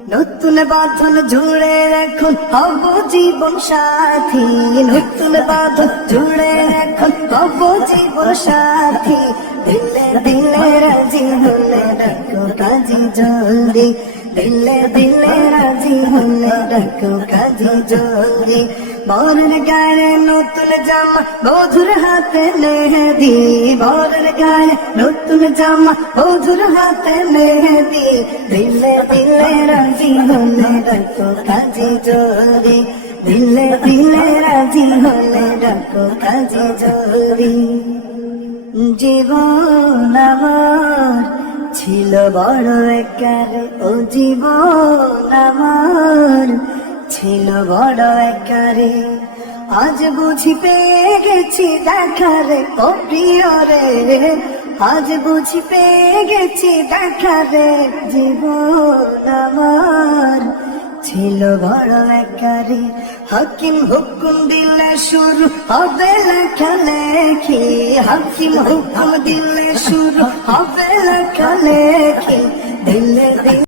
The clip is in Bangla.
নতুন বাঁধন জুড়ে এখন হব জীবন সাথী, নতুন বাঁধন জুড়ে এখন হব জীবন সাথী। দিলে দিলে রাজি হলে ডাকো কাজী জলদি, দিলে দিলে রাজি হলে ডাকো কাজী জলদি। বরের গায়ে নতুন জামা বধুর হাতে মেহেদি, বরের গায়ে নতুন জামা বধুর হাতে মেহেদি। দিলে দিলে রাজি হলে ডাকো কাজী জলদি, দিলে দিলে রাজি হলে ডাকো কাজী জলদি। জীবন আমার ছিল বড় একারে, ও জীবন আমার ছিল বড় একারে। আজ বুঝি পেয়ে গেছি দেখারে, ও প্রিয় রে, আজ বুঝি পেয়ে গেছি দেখারে। জীবন আমার ছিল বড় একারে। হাকিম হুকুম দিলে শুরু হবে লেখালেখি, হাকিম হুকুম দিলে শুরু হবে লেখালেখি। দিলে